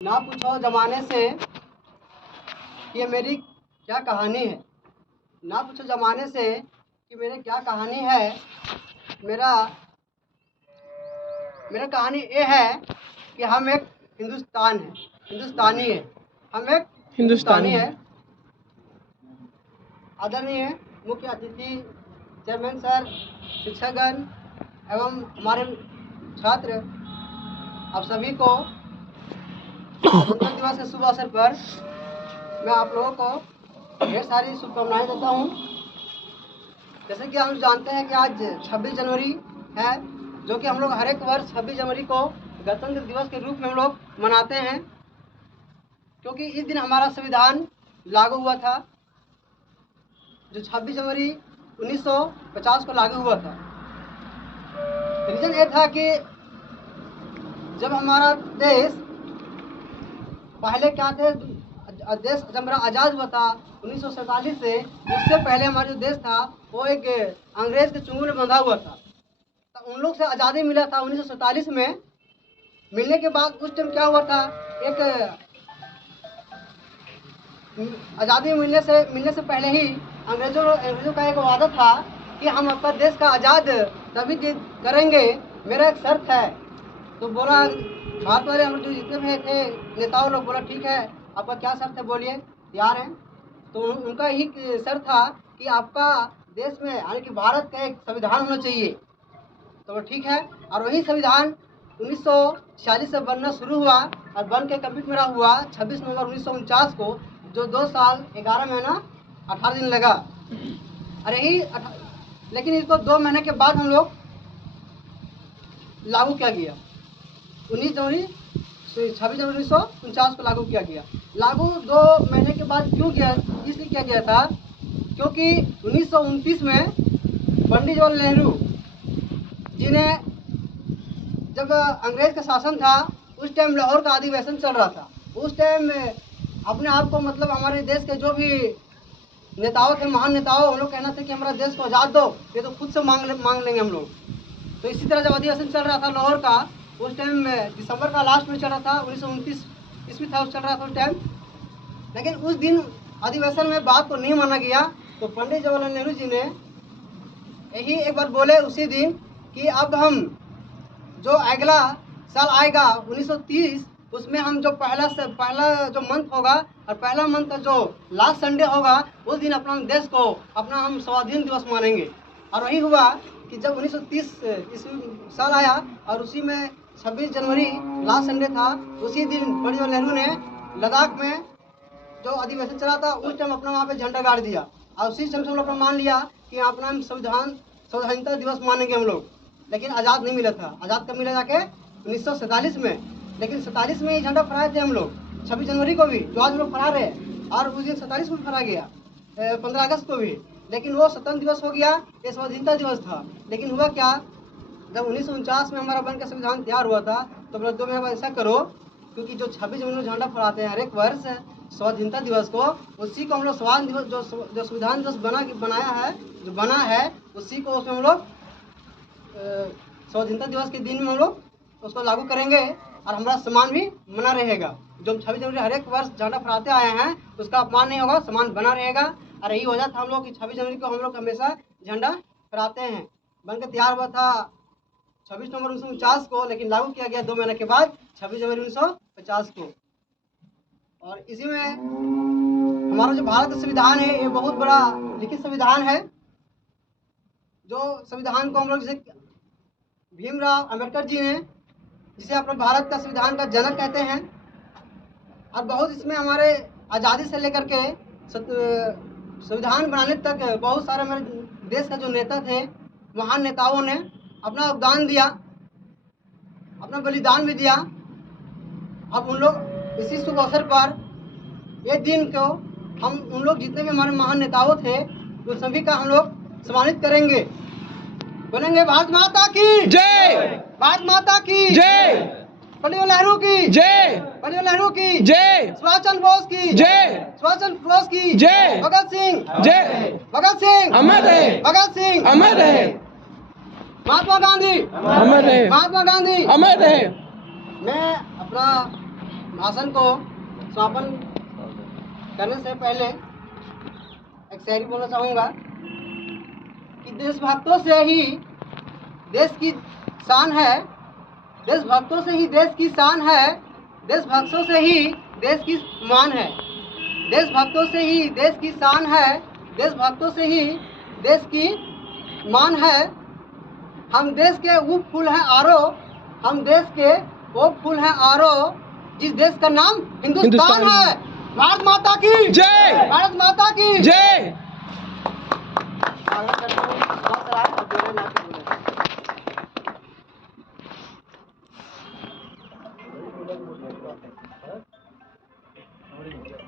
ना पूछो जमाने से कि ये मेरी क्या कहानी है। ना पूछो जमाने से कि मेरी क्या कहानी है। मेरा कहानी ये है कि हम एक हिंदुस्तानी है। हम एक हिंदुस्तानी है। आदरणीय मुख्य अतिथि, चेयरमैन सर, शिक्षकगण एवं हमारे छात्र, आप सभी को स्वतंत्रता दिवस के शुभ अवसर पर मैं आप लोगों को ढेर सारी शुभकामनाएं देता हूं। जैसे कि हम जानते हैं कि आज 26 जनवरी है, जो कि हम लोग हर एक वर्ष 26 जनवरी को गणतंत्र दिवस के रूप में हम लोग मनाते हैं, क्योंकि इस दिन हमारा संविधान लागू हुआ था, जो 26 जनवरी 1950 को लागू हुआ था। रीज़न ये था कि जब हमारा देश पहले क्या थे, देश जब हमारा आज़ाद हुआ था 1947 से, उससे पहले हमारा जो देश था वो एक अंग्रेज़ के चंगुल में बंधा हुआ था। तो उन लोग से आज़ादी मिला था 1947 में। मिलने के बाद उस टाइम क्या हुआ था, एक आज़ादी मिलने से पहले ही अंग्रेज़ों का एक वादा था कि हम अपना देश का आज़ाद तभी करेंगे, मेरा एक शर्त है। तो बोला, भारत वाले हम लोग जो जितने भी थे नेताओं लोग, बोला ठीक है, आपका क्या शर्त है, बोलिए, तैयार हैं। तो उनका ही शर्त था कि आपका देश में यानी कि भारत का एक संविधान होना चाहिए। तो ठीक है, और वही संविधान 1946 से बनना शुरू हुआ और बन के कंप्लीट मेरा हुआ 26 नवंबर 1949 को, जो 2 साल 11 महीना 18 दिन लगा। अरे ही लेकिन इसको 2 महीने के बाद हम लोग लागू किया गया। 26 जनवरी 1949 को लागू किया गया। लागू 2 महीने के बाद क्यों किया, इसलिए किया गया था क्योंकि 1929 में पंडित जवाहरलाल नेहरू जी ने, जब अंग्रेज का शासन था, उस टाइम लाहौर का अधिवेशन चल रहा था। उस टाइम अपने आप को, मतलब हमारे देश के जो भी नेताओं थे, महान नेताओं, उन लोग कहना था कि हमारा देश को आज़ाद दो, ये तो खुद से मांग लेंगे हम लोग। तो इसी तरह जब अधिवेशन चल रहा था लाहौर का, उस टाइम दिसंबर का लास्ट में चल रहा था, 1929 ईस्वी था, चल रहा था उस टाइम। लेकिन उस दिन अधिवेशन में बात को नहीं माना गया। तो पंडित जवाहरलाल नेहरू जी ने यही एक बार बोले उसी दिन कि अब हम जो अगला साल आएगा 1930, उसमें हम जो पहला जो मंथ होगा और पहला मंथ का जो लास्ट संडे होगा, उस दिन अपना देश को अपना हम स्वाधीन दिवस मानेंगे। और वही हुआ कि जब 1930 ईस्वी साल आया और उसी में 26 जनवरी लास्ट संडे था, उसी दिन पंडित जवाहरलाल नेहरू ने लद्दाख में जो अधिवेशन चला था, उस टाइम अपना वहाँ पे झंडा गाड़ दिया। और उसी टाइम से हम लोग अपना मान लिया कि अपना हम स्वाधीनता दिवस मानेंगे हम लोग। लेकिन आज़ाद नहीं मिला था। आज़ाद कब मिला जाके 1947 में। लेकिन 47 में ही झंडा फहराए थे हम लोग, 26 जनवरी को भी, जो आज हम लोग फहरा रहे हैं, और उस दिन 47 को भी फहरा गया, 15 अगस्त को भी। लेकिन वो स्वतंत्र दिवस हो गया, ये स्वाधीनता दिवस था। लेकिन हुआ क्या, जब 1949 में हमारा बन का संविधान तैयार हुआ था, तो बोला 2 महीने ऐसा करो, क्योंकि जो 26 जनवरी को झंडा फहराते हैं हर एक वर्ष स्वाधीनता दिवस को, उसी को हम लोग स्वाधीन दिवस, जो संविधान दिवस बना है, उसी को उसमें हम लोग स्वाधीनता दिवस के दिन में हम लोग उसको लागू करेंगे और हमारा सम्मान भी बना रहेगा। जो हम 26 जनवरी हर एक वर्ष झंडा फहराते आए हैं, उसका अपमान नहीं होगा, सम्मान बना रहेगा। और यही वजह था हम लोग कि 26 जनवरी को हम लोग हमेशा झंडा फहराते हैं। बनकर तैयार हुआ था 26 नवंबर 1949 को, लेकिन लागू किया गया 2 महीने के बाद 26 जनवरी 1950 को। और इसी में हमारा जो भारत का संविधान है, ये बहुत बड़ा लिखित संविधान है। जो संविधान को हम लोग जैसे भीमराव अंबेडकर जी ने, जिसे अपने भारत का संविधान का जनक कहते हैं, और बहुत इसमें हमारे आज़ादी से लेकर के संविधान बनाने तक बहुत सारे हमारे देश का जो नेता थे, महान नेताओं ने अपना योगदान दिया, अपना बलिदान भी दिया। अब उन लोग इसी शुभ अवसर पर एक दिन को हम उन लोग जितने भी हमारे महान नेताओं थे, उन सभी का हम लोग सम्मानित करेंगे। बोलेंगे भारत माता की जय, भारत माता की जय, पंडित नेहरू की जय, पंडित नेहरू की जय, सुभाष चंद्र बोस की जय, सुभाष चंद्र बोस की जय, भगत सिंह जय, भगत सिंह अमर रहे, भगत सिंह अमर रहे, महात्मा गांधी अमर रहे, महात्मा गांधी अमर रहे। मैं अपना भाषण को समापन करने से पहले एक शायरी बोलना चाहूँगा कि देशभक्तों से ही देश की शान है, देशभक्तों से ही देश की शान है, देशभक्तों से ही देश की मान है, देशभक्तों से ही देश की शान है, देशभक्तों से ही देश की मान है। हम देश के वो फूल हैं आरो, हम देश के वो फूल हैं आरो, जिस देश का नाम हिंदुस्तान है। भारत माता की जय, भारत माता की जय।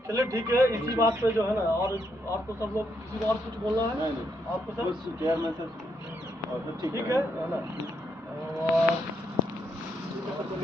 चलिए ठीक है, इसी बात पे जो है ना, और आपको सब लोग किसी को और कुछ बोलना है? आपको सब ठीक है ना?